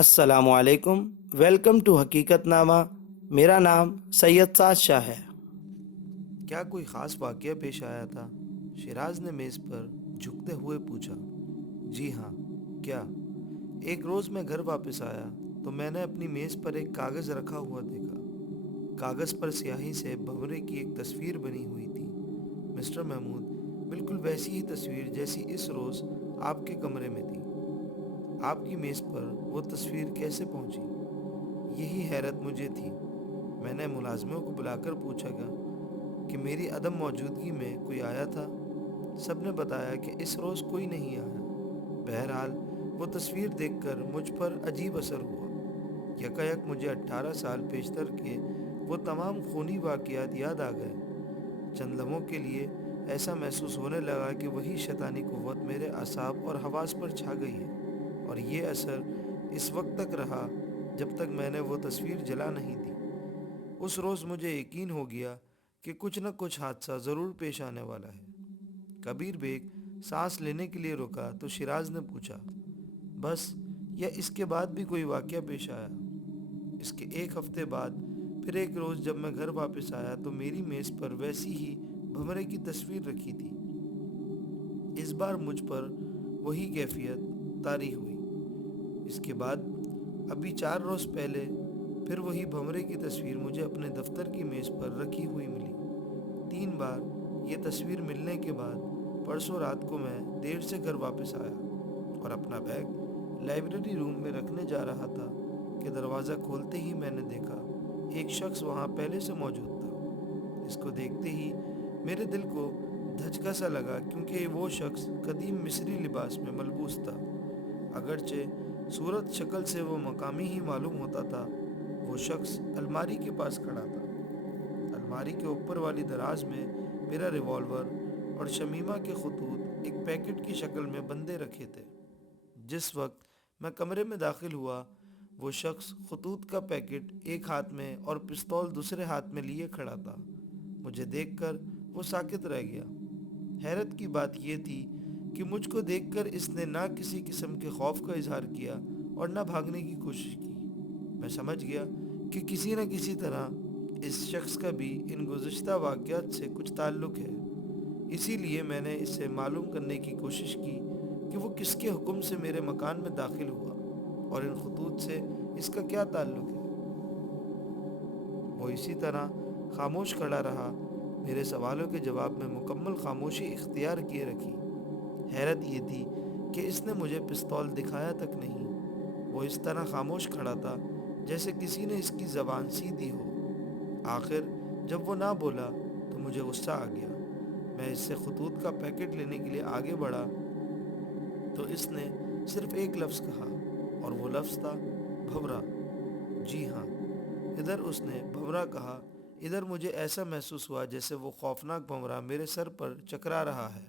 السلام علیکم، welcome to حقیقت نامہ۔ میرا نام سید سعد شاہ ہے۔ کیا کوئی خاص واقعہ پیش آیا تھا؟ شیراز نے میز پر جھکتے ہوئے پوچھا۔ جی ہاں، کیا؟ ایک روز میں گھر واپس آیا تو میں نے اپنی میز پر ایک کاغذ رکھا ہوا دیکھا۔ کاغذ پر سیاہی سے بھنورے کی ایک تصویر بنی ہوئی تھی۔ مسٹر محمود، بالکل ویسی ہی تصویر جیسی اس روز آپ کے کمرے میں تھی۔ آپ کی میز پر وہ تصویر کیسے پہنچی؟ یہی حیرت مجھے تھی۔ میں نے ملازموں کو بلا کر پوچھا گا کہ میری عدم موجودگی میں کوئی آیا تھا۔ سب نے بتایا کہ اس روز کوئی نہیں آیا۔ بہرحال وہ تصویر دیکھ کر مجھ پر عجیب اثر ہوا۔ یکایک مجھے 18 سال پیشتر کے وہ تمام خونی واقعات یاد آ گئے۔ چند لمحوں کے لیے ایسا محسوس ہونے لگا کہ وہی شیطانی قوت میرے اعصاب اور حواس پر چھا گئی ہے، اور یہ اثر اس وقت تک رہا جب تک میں نے وہ تصویر جلا نہیں دی۔ اس روز مجھے یقین ہو گیا کہ کچھ نہ کچھ حادثہ ضرور پیش آنے والا ہے۔ کبیر بیگ سانس لینے کے لیے رکا تو شیراز نے پوچھا، بس یا اس کے بعد بھی کوئی واقعہ پیش آیا؟ اس کے ایک ہفتے بعد پھر ایک روز جب میں گھر واپس آیا تو میری میز پر ویسی ہی بھنورے کی تصویر رکھی تھی۔ اس بار مجھ پر وہی کیفیت طاری ہوئی۔ اس کے بعد ابھی 4 روز پہلے پھر وہی بھنورے کی تصویر مجھے اپنے دفتر کی میز پر رکھی ہوئی ملی۔ 3 بار یہ تصویر ملنے کے بعد پرسوں رات کو میں دیر سے گھر واپس آیا اور اپنا بیگ لائبریری روم میں رکھنے جا رہا تھا کہ دروازہ کھولتے ہی میں نے دیکھا ایک شخص وہاں پہلے سے موجود تھا۔ اس کو دیکھتے ہی میرے دل کو دھچکا سا لگا، کیونکہ وہ شخص قدیم مصری لباس میں ملبوس تھا۔ اگرچہ صورت شکل سے وہ مقامی ہی معلوم ہوتا تھا۔ وہ شخص الماری کے پاس کھڑا تھا۔ الماری کے اوپر والی دراز میں میرا ریوالور اور شمیمہ کے خطوط ایک پیکٹ کی شکل میں بندھے رکھے تھے۔ جس وقت میں کمرے میں داخل ہوا، وہ شخص خطوط کا پیکٹ ایک ہاتھ میں اور پستول دوسرے ہاتھ میں لیے کھڑا تھا۔ مجھے دیکھ کر وہ ساکت رہ گیا۔ حیرت کی بات یہ تھی کہ مجھ کو دیکھ کر اس نے نہ کسی قسم کے خوف کا اظہار کیا اور نہ بھاگنے کی کوشش کی۔ میں سمجھ گیا کہ کسی نہ کسی طرح اس شخص کا بھی ان گزشتہ واقعات سے کچھ تعلق ہے۔ اسی لیے میں نے اس سے معلوم کرنے کی کوشش کی کہ وہ کس کے حکم سے میرے مکان میں داخل ہوا اور ان خطوط سے اس کا کیا تعلق ہے۔ وہ اسی طرح خاموش کھڑا رہا، میرے سوالوں کے جواب میں مکمل خاموشی اختیار کیے رکھی۔ حیرت یہ تھی کہ اس نے مجھے پستول دکھایا تک نہیں۔ وہ اس طرح خاموش کھڑا تھا جیسے کسی نے اس کی زبان سی دی ہو۔ آخر جب وہ نہ بولا تو مجھے غصہ آ گیا۔ میں اس سے خطوط کا پیکٹ لینے کے لیے آگے بڑھا تو اس نے صرف ایک لفظ کہا، اور وہ لفظ تھا بھنورا۔ جی ہاں، ادھر اس نے بھنورا کہا، ادھر مجھے ایسا محسوس ہوا جیسے وہ خوفناک بھنورا میرے سر پر چکرا رہا ہے،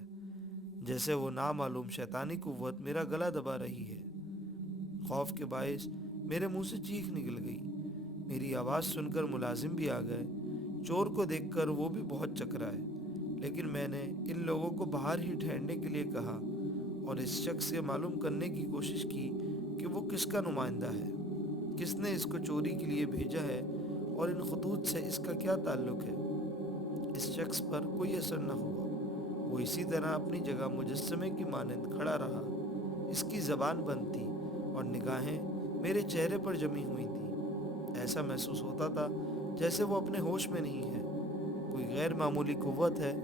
جیسے وہ نامعلوم شیطانی قوت میرا گلا دبا رہی ہے۔ خوف کے باعث میرے منہ سے چیخ نکل گئی۔ میری آواز سن کر ملازم بھی آ گئے۔ چور کو دیکھ کر وہ بھی بہت چکرائے، لیکن میں نے ان لوگوں کو باہر ہی ٹھہرنے کے لیے کہا اور اس شخص سے معلوم کرنے کی کوشش کی کہ وہ کس کا نمائندہ ہے، کس نے اس کو چوری کے لیے بھیجا ہے اور ان خطوط سے اس کا کیا تعلق ہے۔ اس شخص پر کوئی اثر نہ ہوا۔ وہ اسی طرح اپنی جگہ مجسمے کی مانند کھڑا رہا۔ اس کی زبان بند تھی اور نگاہیں میرے چہرے پر جمی ہوئی تھیں۔ ایسا محسوس ہوتا تھا جیسے وہ اپنے ہوش میں نہیں ہے۔ کوئی غیر معمولی قوت ہے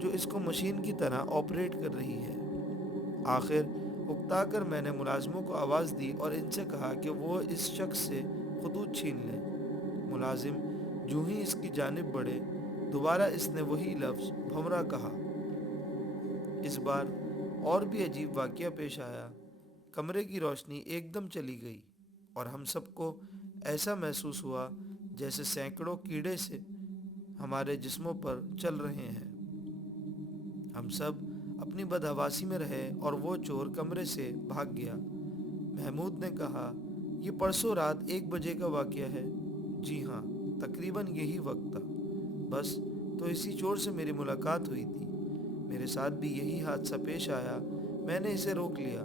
جو اس کو مشین کی طرح آپریٹ کر رہی ہے۔ آخر اکتا کر میں نے ملازموں کو آواز دی اور ان سے کہا کہ وہ اس شخص سے خطوط چھین لیں۔ ملازم جو ہی اس کی جانب بڑھے، دوبارہ اس نے وہی لفظ بھنورا کہا۔ اس بار اور بھی عجیب واقعہ پیش آیا۔ کمرے کی روشنی ایک دم چلی گئی اور ہم سب کو ایسا محسوس ہوا جیسے سینکڑوں کیڑے سے ہمارے جسموں پر چل رہے ہیں۔ ہم سب اپنی بدحواسی میں رہے اور وہ چور کمرے سے بھاگ گیا۔ محمود نے کہا، یہ پرسوں رات 1 بجے کا واقعہ ہے؟ جی ہاں، تقریباً یہی وقت تھا۔ بس تو اسی چور سے میری ملاقات ہوئی تھی۔ میرے ساتھ بھی یہی حادثہ پیش آیا۔ میں نے اسے روک لیا۔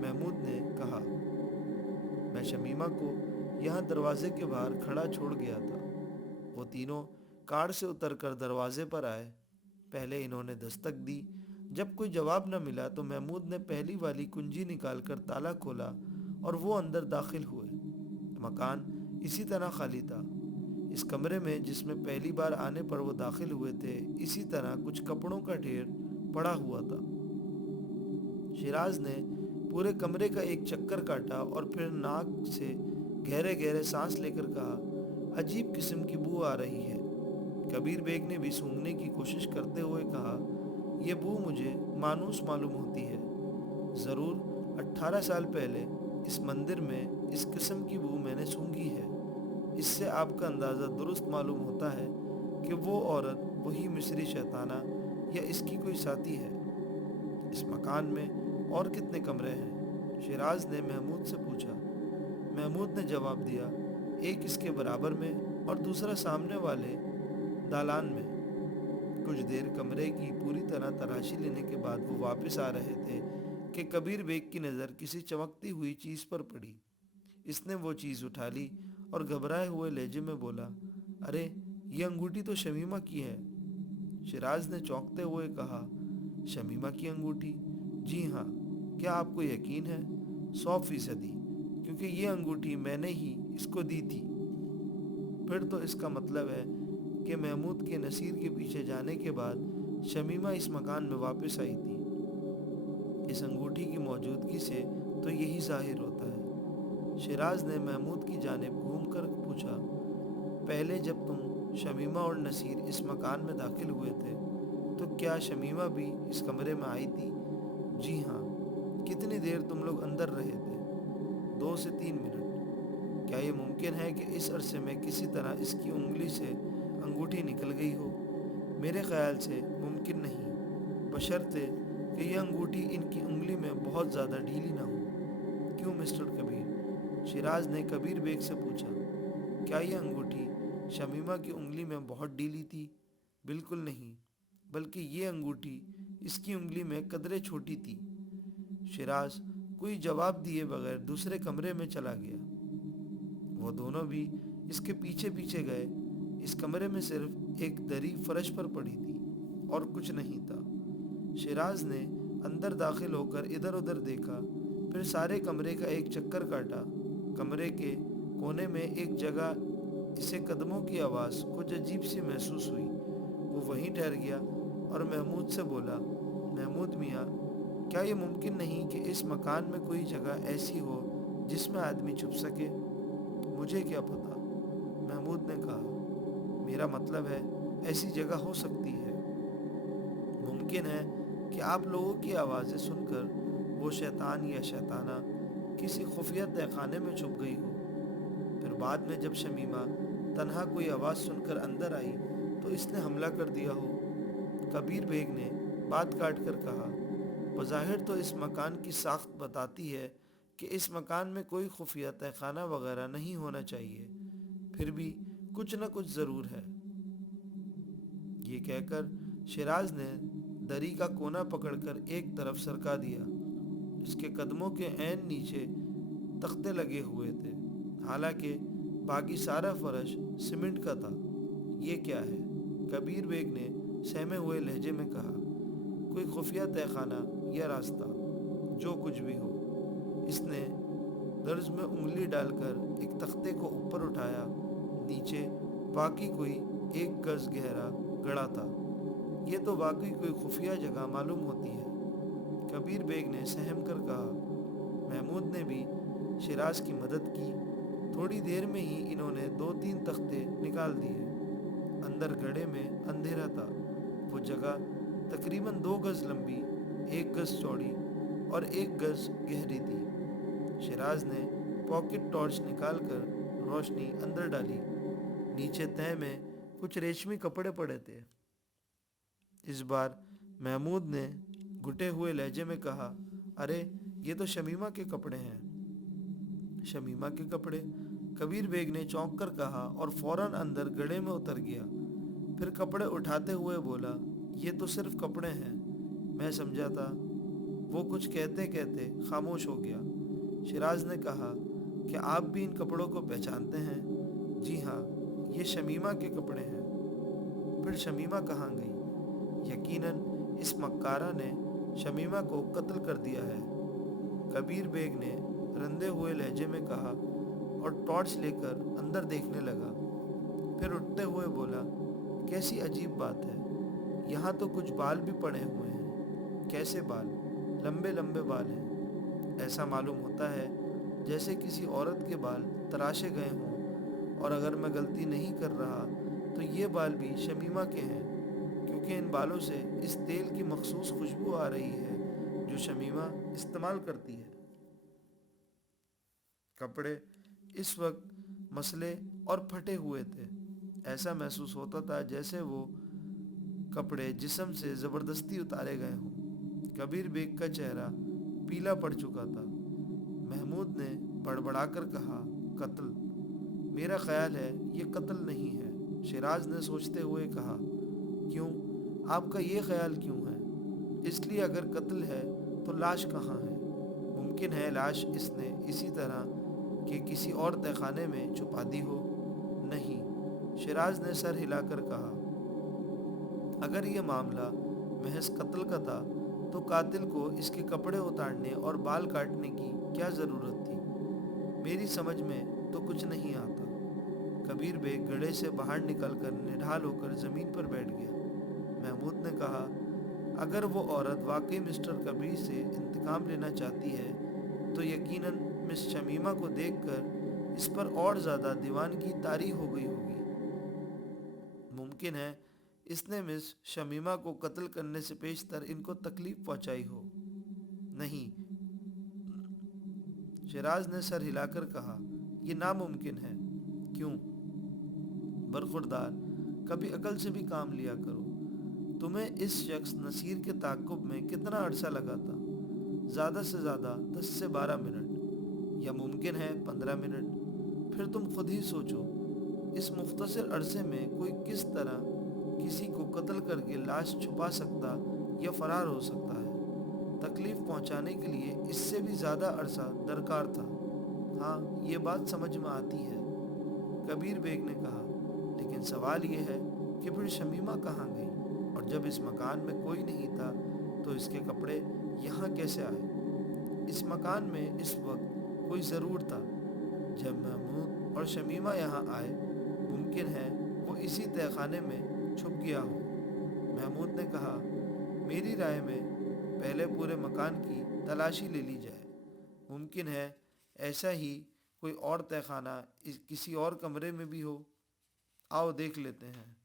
محمود نے کہا۔ میں شمیمہ کو یہاں دروازے کے باہر کھڑا چھوڑ گیا تھا۔ وہ تینوں کار سے اتر کر دروازے پر آئے۔ پہلے انہوں نے دستک دی۔ جب کوئی جواب نہ ملا تو محمود نے پہلی والی کنجی نکال کر تالا کھولا اور وہ اندر داخل ہوئے۔ مکان اسی طرح خالی تھا۔ اس کمرے میں جس میں پہلی بار آنے پر وہ داخل ہوئے تھے، اسی طرح کچھ کپڑوں کا ڈھیر پڑا ہوا تھا۔ شیراز نے پورے کمرے کا ایک چکر کاٹا اور پھر ناک سے گہرے گہرے سانس لے کر کہا، عجیب قسم کی بو آ رہی ہے۔ کبیر بیگ نے بھی سونگھنے کی کوشش کرتے ہوئے کہا، یہ بو مجھے مانوس معلوم ہوتی ہے۔ ضرور 18 سال پہلے اس مندر میں اس قسم کی بو میں نے سونگھی ہے۔ اس سے آپ کا اندازہ درست معلوم ہوتا ہے کہ وہ عورت وہی مصری شیطانہ یا اس کی کوئی ساتھی ہے۔ اس مکان میں اور کتنے کمرے ہیں؟ شیراز نے محمود سے پوچھا۔ محمود نے جواب دیا، ایک اس کے برابر میں اور دوسرا سامنے والے دالان میں۔ کچھ دیر کمرے کی پوری طرح تلاشی لینے کے بعد وہ واپس آ رہے تھے کہ کبیر بیگ کی نظر کسی چمکتی ہوئی چیز پر پڑی۔ اس نے وہ چیز اٹھا لی اور گھبرائے ہوئے لہجے میں بولا، ارے یہ انگوٹھی تو شمیمہ کی ہے۔ شیراز نے چونکتے ہوئے کہا، شمیمہ کی انگوٹھی؟ جی ہاں، کیا آپ کو یقین ہے؟ 100%، کیونکہ یہ انگوٹھی میں نے ہی اس کو دی تھی۔ پھر تو اس کا مطلب ہے کہ محمود کے نصیر کے پیچھے جانے کے بعد شمیمہ اس مکان میں واپس آئی تھی۔ اس انگوٹھی کی موجودگی سے تو یہی ظاہر ہوتا ہے۔ شیراز نے محمود کی جانب گھوم کر پوچھا، پہلے جب تم شمیمہ اور نصیر اس مکان میں داخل ہوئے تھے تو کیا شمیمہ بھی اس کمرے میں آئی تھی؟ جی ہاں۔ کتنی دیر تم لوگ اندر رہے تھے؟ 2 سے 3 منٹ۔ کیا یہ ممکن ہے کہ اس عرصے میں کسی طرح اس کی انگلی سے انگوٹھی نکل گئی ہو؟ میرے خیال سے ممکن نہیں، بشرطے کہ یہ انگوٹھی ان کی انگلی میں بہت زیادہ ڈھیلی نہ ہو۔ کیوں مسٹر کبیر؟ شیراز نے کبیر بیگ سے پوچھا۔ کیا یہ انگوٹھی شمیمہ کی انگلی میں بہت ڈھیلی تھی؟ بالکل نہیں، بلکہ یہ انگوٹھی اس کی انگلی میں قدرے چھوٹی تھی۔ شیراز کوئی جواب دیے بغیر دوسرے کمرے میں چلا گیا۔ وہ دونوں بھی اس کے پیچھے پیچھے گئے۔ اس کمرے میں صرف ایک دری فرش پر پڑی تھی اور کچھ نہیں تھا۔ شیراز نے اندر داخل ہو کر ادھر ادھر دیکھا، پھر سارے کمرے کا ایک چکر کاٹا۔ کمرے کے کونے میں ایک جگہ اسے قدموں کی آواز کچھ عجیب سی محسوس ہوئی۔ وہ وہیں ٹھہر گیا اور محمود سے بولا، محمود میاں، کیا یہ ممکن نہیں کہ اس مکان میں کوئی جگہ ایسی ہو جس میں آدمی چھپ سکے؟ مجھے کیا پتا، محمود نے کہا، میرا مطلب ہے ایسی جگہ ہو سکتی ہے۔ ممکن ہے کہ آپ لوگوں کی آوازیں سن کر وہ شیطان یا شیطانہ کسی خفیہ تہہ خانے میں چھپ گئی ہو۔ پھر بعد میں جب شمیمہ تنہا کوئی آواز سن کر اندر آئی تو اس نے حملہ کر دیا ہو۔ کبیر بیگ نے بات کاٹ کر کہا، بظاہر تو اس مکان کی ساخت بتاتی ہے کہ اس مکان میں کوئی خفیہ تہہ خانہ وغیرہ نہیں ہونا چاہیے، پھر بھی کچھ نہ کچھ ضرور ہے۔ یہ کہہ کر شیراز نے دری کا کونا پکڑ کر ایک طرف سرکا دیا۔ اس کے قدموں کے عین نیچے تختے لگے ہوئے تھے، حالانکہ باقی سارا فرش سیمنٹ کا تھا۔ یہ کیا ہے؟ کبیر بیگ نے سہمے ہوئے لہجے میں کہا، کوئی خفیہ تہہ خانہ یا راستہ، جو کچھ بھی ہو۔ اس نے درز میں انگلی ڈال کر ایک تختے کو اوپر اٹھایا۔ نیچے باقی کوئی 1 گز گہرا گڑھا تھا۔ یہ تو واقعی کوئی خفیہ جگہ معلوم ہوتی ہے، کبیر بیگ نے سہم کر کہا۔ محمود نے بھی شیراز کی مدد کی۔ تھوڑی دیر میں ہی انہوں نے 2-3 تختے نکال دیے۔ اندر گڑھے میں اندھیرا تھا۔ وہ جگہ تقریباً 2 گز لمبی، 1 گز چوڑی اور 1 گز گہری تھی۔ شیراز نے پاکٹ ٹارچ نکال کر روشنی اندر ڈالی۔ نیچے تہہ میں کچھ ریشمی کپڑے پڑے تھے۔ اس بار محمود نے گھٹے ہوئے لہجے میں کہا، ارے یہ تو شمیمہ کے کپڑے ہیں۔ شمیمہ کے کپڑے؟ کبیر بیگ نے چونک کر کہا اور فوراً اندر گڑھے میں اتر گیا۔ پھر کپڑے اٹھاتے ہوئے بولا، یہ تو صرف کپڑے ہیں، میں سمجھا تھا وہ کچھ کہتے کہتے خاموش ہو گیا۔ شیراز نے کہا، کیا آپ بھی ان کپڑوں کو پہچانتے ہیں؟ جی ہاں، یہ شمیمہ کے کپڑے ہیں۔ پھر شمیمہ کہاں گئی؟ یقیناً اس مکارہ نے شمیمہ کو قتل کر دیا ہے، کبیر بیگ نے رندے ہوئے لہجے میں کہا اور ٹارچ لے کر اندر دیکھنے لگا۔ پھر اٹھتے ہوئے بولا، کیسی عجیب بات ہے، یہاں تو کچھ بال بھی پڑے ہوئے ہیں۔ کیسے بال؟ لمبے لمبے بال ہیں، ایسا معلوم ہوتا ہے جیسے کسی عورت کے بال تراشے گئے ہوں، اور اگر میں غلطی نہیں کر رہا تو یہ بال بھی شمیمہ کے ہیں، کیونکہ ان بالوں سے اس تیل کی مخصوص خوشبو آ رہی ہے جو شمیمہ استعمال کرتی ہے۔ کپڑے اس وقت مسلے اور پھٹے ہوئے تھے، ایسا محسوس ہوتا تھا جیسے وہ کپڑے جسم سے زبردستی اتارے گئے ہوں۔ کبیر بیگ کا چہرہ پیلا پڑ چکا تھا۔ محمود نے بڑبڑا کر کہا، قتل؟ میرا خیال ہے یہ قتل نہیں ہے۔ شیراز نے سوچتے ہوئے کہا، کیوں؟ آپ کا یہ خیال کیوں ہے؟ اس لیے اگر قتل ہے تو لاش کہاں ہے؟ ممکن ہے لاش اس نے اسی طرح کہ کسی اور تہہ خانے میں چھپا دی ہو۔ نہیں، شیراز نے سر ہلا کر کہا، اگر یہ معاملہ محض قتل کا تھا تو قاتل کو اس کے کپڑے اتارنے اور بال کاٹنے کی کیا ضرورت تھی؟ میری سمجھ میں تو کچھ نہیں آتا۔ کبیر بیگ گڑھے سے باہر نکل کر نڈھال ہو کر زمین پر بیٹھ گیا۔ محمود نے کہا، اگر وہ عورت واقعی مسٹر کبیر سے انتقام لینا چاہتی ہے تو یقیناً مس شمیمہ کو دیکھ کر اس پر اور زیادہ دیوانگی طاری ہو گئی ہوگی۔ ممکن ہے اس نے مس شمیمہ کو قتل کرنے سے پیشتر ان کو تکلیف پہنچائی ہو۔ نہیں، شیراز نے سر ہلا کر کہا، یہ ناممکن ہے۔ کیوں؟ برخوردار، کبھی عقل سے بھی کام لیا کرو۔ تمہیں اس شخص نصیر کے تعاقب میں کتنا عرصہ لگا تھا؟ زیادہ سے زیادہ 10 سے 12 منٹ، یا ممکن ہے 15 منٹ۔ پھر تم خود ہی سوچو، اس مختصر عرصے میں کوئی کس طرح کسی کو قتل کر کے لاش چھپا سکتا یا فرار ہو سکتا ہے؟ تکلیف پہنچانے کے لیے اس سے بھی زیادہ عرصہ درکار تھا۔ ہاں، یہ بات سمجھ میں آتی ہے، کبیر بیگ نے کہا، لیکن سوال یہ ہے کہ پھر شمیمہ کہاں گئی؟ اور جب اس مکان میں کوئی نہیں تھا تو اس کے کپڑے یہاں کیسے آئے؟ اس مکان میں اس وقت کوئی ضرور تھا جب محمود اور شمیمہ یہاں آئے۔ ممکن ہے وہ اسی تہہ خانے میں چھپ گیا ہو۔ محمود نے کہا، میری رائے میں پہلے پورے مکان کی تلاشی لے لی جائے۔ ممکن ہے ایسا ہی کوئی اور تہہ خانہ کسی اور کمرے میں بھی ہو۔ آؤ دیکھ لیتے ہیں۔